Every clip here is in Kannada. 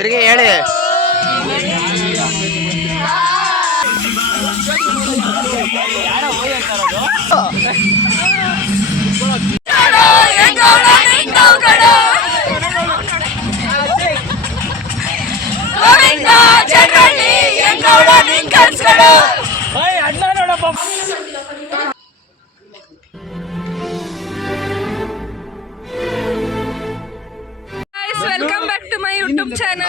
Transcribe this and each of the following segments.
ತಿರುಗಿ ಹೇಳಿ. Welcome back to my YouTube channel.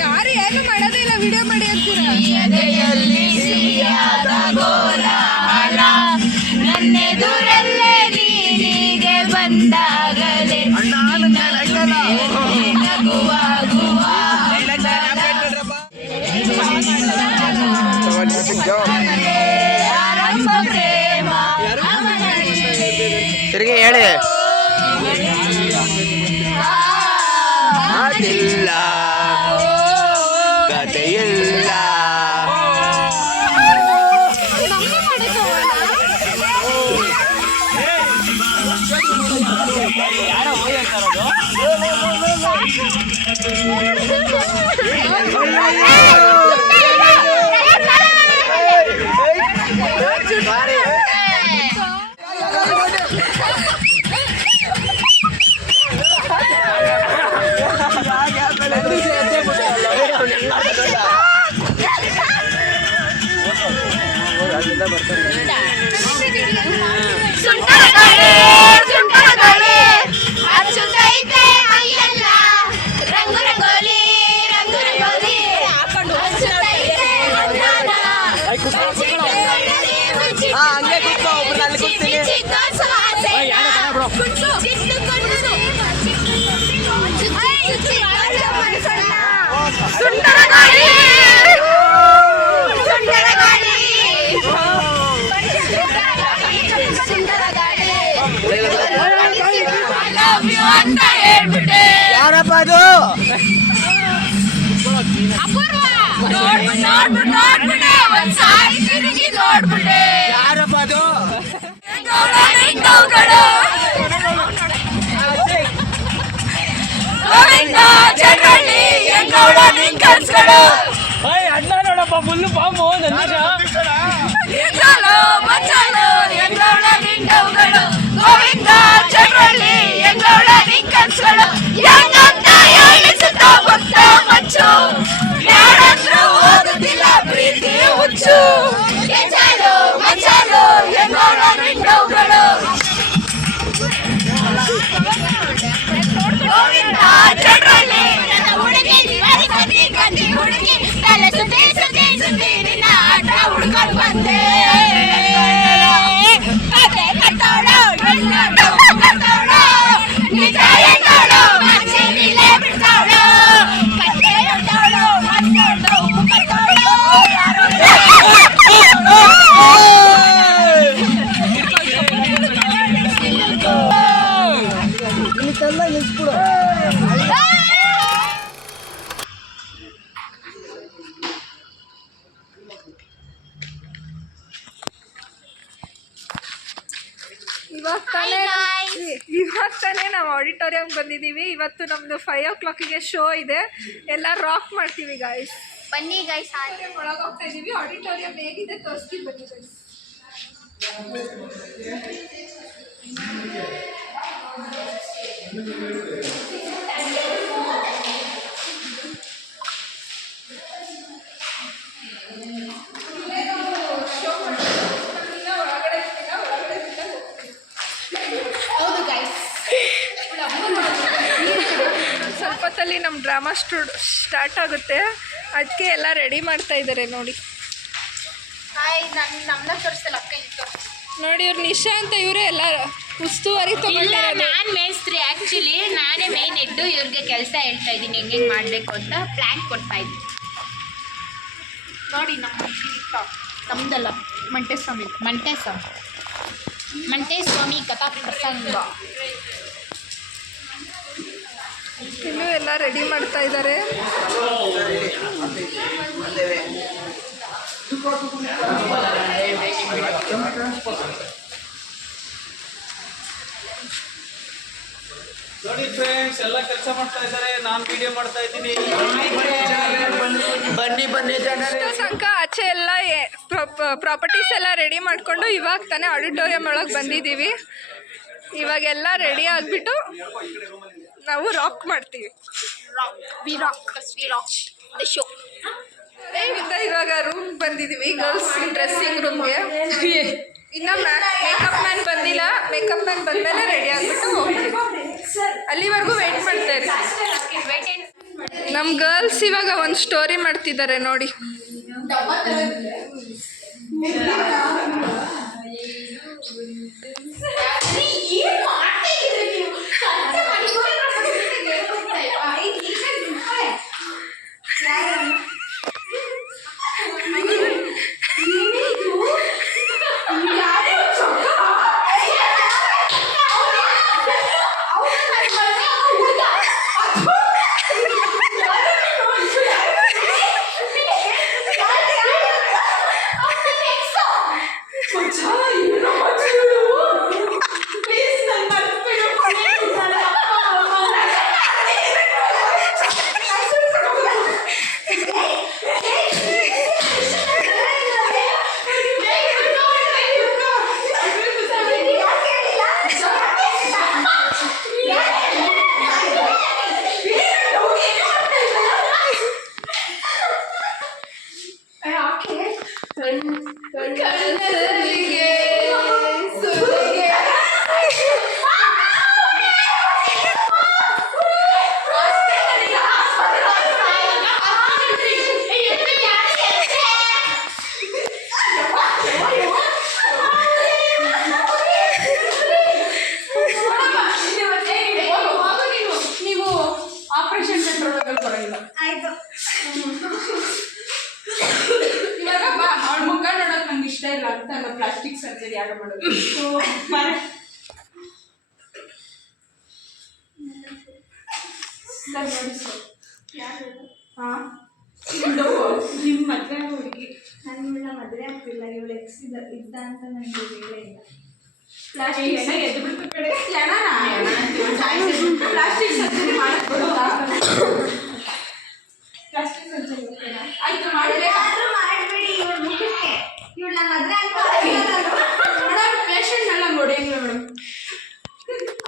ಯಾರು ಏನು ಮಾಡೋದಿಲ್ಲ, ವಿಡಿಯೋ ಮಾಡಿ ನನ್ನೆದುರಲ್ಲೇ ನೀರಿಗೆ ಬಂದಾಗಲೇ ತಿರುಗಿ ಹೇಳಿ. ಮಾತಿಲ್ಲ ಕಥೆಯಿಲ್ಲ. ಯಾರಪ್ಪ ಅದು? ಯಾರಪ್ಪ ಅದು? ಅಣ್ಣ ನೋಡಪ್ಪ ಫುಲ್ಲು ಬಾಂಬು ಇವಾಗ ತಾನೇ ನಾವು ಆಡಿಟೋರಿಯಂ ಬಂದಿದ್ದೀವಿ. ಇವತ್ತು ನಮ್ದು 5 o'clockಗೆ ಶೋ ಇದೆ. ಎಲ್ಲ ರಾಕ್ ಮಾಡ್ತೀವಿ ಗಾಯ್ಸ್. ಬನ್ನಿ ಗೈಸ್. ಒಳಗೆ ಹೋಗ್ತಾ ಇದೀವಿ. ಆಡಿಟೋರಿಯಂ ಹೇಗಿದೆ ತೋರಿಸ್ತೀವಿ ಬನ್ನಿ ಗೈಸ್. ಸ್ವಲ್ಪ ಹೊತ್ತಲ್ಲಿ ನಮ್ಮ ಡ್ರಾಮಾ ಸ್ಟಾರ್ಟ್ ಆಗುತ್ತೆ. ಅದಕ್ಕೆ ಎಲ್ಲ ರೆಡಿ ಮಾಡ್ತಾ ಇದ್ದಾರೆ ನೋಡಿ. ಹಾಯ್, ನಮ್ಮನ್ನ ತೋರಿಸ್ತಲ್ಲ ಅಕ್ಕ. ನೋಡಿ ಇವ್ರು ನಿಶಾ ಅಂತ ಇವರೇ ಎಲ್ಲ ಉಸ್ತುವಾರಿ ಇಲ್ಲ ತಗೊಂಡಿರೋದು. ನಾನ್ ಮೇಸ್ತ್ರಿ ಆಕ್ಚುಲಿ ನಾನೇ ಮೇನ್ ಹೆಡ್ ಇವ್ರಿಗೆ ಕೆಲಸ ಹೇಳ್ತಾ ಇದ್ದೀನಿ ಹೆಂಗೆ ಮಾಡಬೇಕು ಅಂತ ಪ್ಲಾನ್ ಕೊಡ್ತಾ ಇದ್ದೀನಿ ನೋಡಿ ನಮ್ದಲ್ಲ ಮಂಟೇಸ್ವಾಮಿ ಕಥಾ ಪ್ರಸಂಗ ಇನ್ನು ಎಲ್ಲ ರೆಡಿ ಮಾಡ್ತಾ ಇದ್ದಾರೆ. ನೋಡಿ ಫ್ರೆಂಡ್ಸ್ ಎಲ್ಲ ಕೆಲಸ ಮಾಡ್ತಾ ಇದ್ದಾರೆ, ನಾನು ವಿಡಿಯೋ ಮಾಡ್ತಾ ಇದ್ದೀನಿ. ಬನ್ನಿ ಜನರೇ. ಇಷ್ಟು ತನಕ ಆಚೆ ಎಲ್ಲ ಪ್ರಾಪರ್ಟೀಸ್ ಎಲ್ಲ ರೆಡಿ ಮಾಡಿಕೊಂಡು ಇವಾಗ ತಾನೇ ಆಡಿಟೋರಿಯಂ ಒಳಗೆ ಬಂದಿದ್ದೀವಿ. ಇವಾಗೆಲ್ಲ ರೆಡಿ ಆಗಿಬಿಟ್ಟು ನಾವು ರಾಕ್ ಮಾಡ್ತೀವಿ. ಇವಾಗ ರೂಮ್ ಬಂದಿದ್ದೀವಿ, ಗರ್ಲ್ಸ್ ಡ್ರೆಸ್ಸಿಂಗ್ ರೂಮ್ಗೆ. ಇನ್ನು ಮೇಕಪ್ ಮ್ಯಾನ್ ಬಂದಿಲ್ಲ. ಮೇಕಪ್ ಮ್ಯಾನ್ ಬಂದಮೇಲೆ ರೆಡಿ ಆಗಿಬಿಟ್ಟು ಹೋಗ್ತೀವಿ. ಅಲ್ಲಿವರೆಗೂ ವೆಯ್ಟ್ ಮಾಡ್ತಾ ಇರ್ತೀವಿ. ನಮ್ಮ ಗರ್ಲ್ಸ್ ಇವಾಗ ಒಂದು ಸ್ಟೋರಿ ಮಾಡ್ತಿದ್ದಾರೆ ನೋಡಿ. ಪ್ಲಾಸ್ಟಿಕ್ ಸರ್ಜರಿ ಯಾರು ಮಾಡೋದು? ನಿಮ್ಮ ಮದುವೆ ಹುಡುಗಿ ನನ್ನ ಮದುವೆ ಆಗ್ತಿಲ್ಲ, ಇವಳು ಎಕ್ಸ್ ಇದ್ದ ಅಂತ ನನಗೆ ಹೇಳೇ ಇಲ್ಲ. ಪ್ಲಾಸ್ಟಿಕ್ ಸರ್ಜರಿ ಮಾಡಕ್ ಬರುತ್ತಾ? ಪ್ಲಾಸ್ಟಿಕ್ ಸರ್ಜರಿ ಆಯ್ತು ಮಾಡಿದ್ರೆ ಮಾಡಬೇಡಿ ಇವಳು ಮುಖಕ್ಕೆ. ಇವಳು ನನ್ನ ಮದುವೆ ಮೇಡಮ್ ಪೇಷಂಟ್ ಎಲ್ಲ ನೋಡಿಲ್ಲ ಮೇಡಮ್.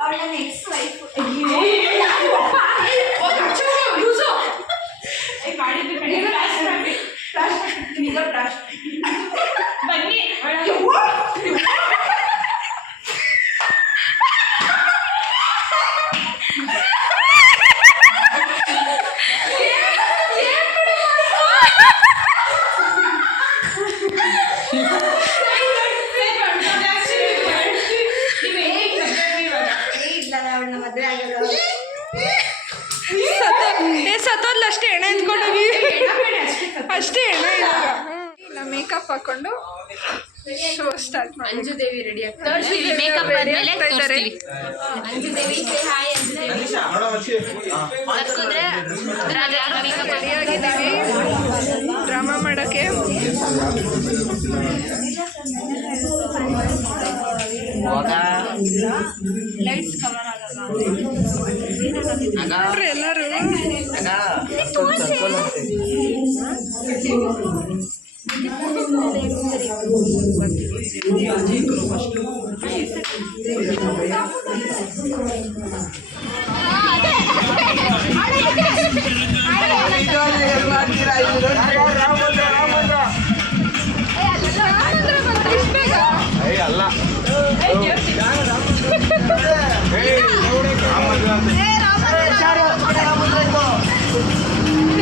ಅವಳ ನನ್ನ ಎಕ್ಸ್ ವೈಫ್. ಬನ್ನಿ ಸತ್ತೋದ್ಲ ಅಷ್ಟೇ ಎಣ್ಣೆ ಅಂದ್ಕೊಂಡೋಗಿ ಅಷ್ಟೇ ಎಣ್ಣೆ ಇವಾಗ. ಇಲ್ಲ ಮೇಕಪ್ ಹಾಕೊಂಡು ಶೋ ಸ್ಟಾರ್ಟ್ ಮಾಡಿ. ಅಂಜುದೇವಿ ರೆಡಿ ಆಗ್ತಾರೆ. ಮೇಕಪ್ ಆದ್ಮೇಲೆ ತೋರಿಸ್ತೀವಿ. ಅಂಜುದೇವಿ ಹಾಯ್ ಹಾಕಿದ್ರೆ ರೆಡಿಯಾಗಿದ್ದೀವಿ ಡ್ರಾಮಾ ಮಾಡೋಕ್ಕೆ. ಲೈಟ್ಸ್ ಕವರ್ ಆಗಲ್ಲ ಎಲ್ಲರೂ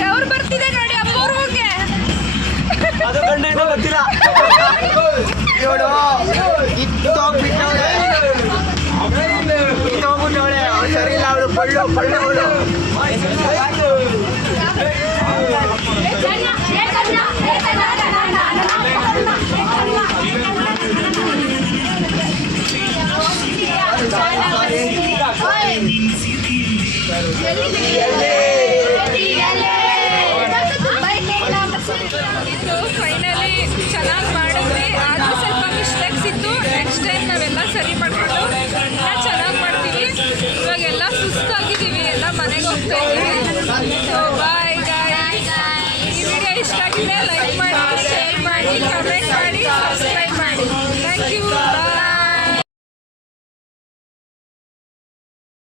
ಅವ್ರು ಬರ್ತಿದೆ ನೋಡಿ ಅಪ್ಪವ್ರಿಗೆ. ಅದು ಗಂಡ ಗೊತ್ತಿಲ್ಲ. ಇವಳು ಎಲ್ಲಿದ್ದೀರಿ?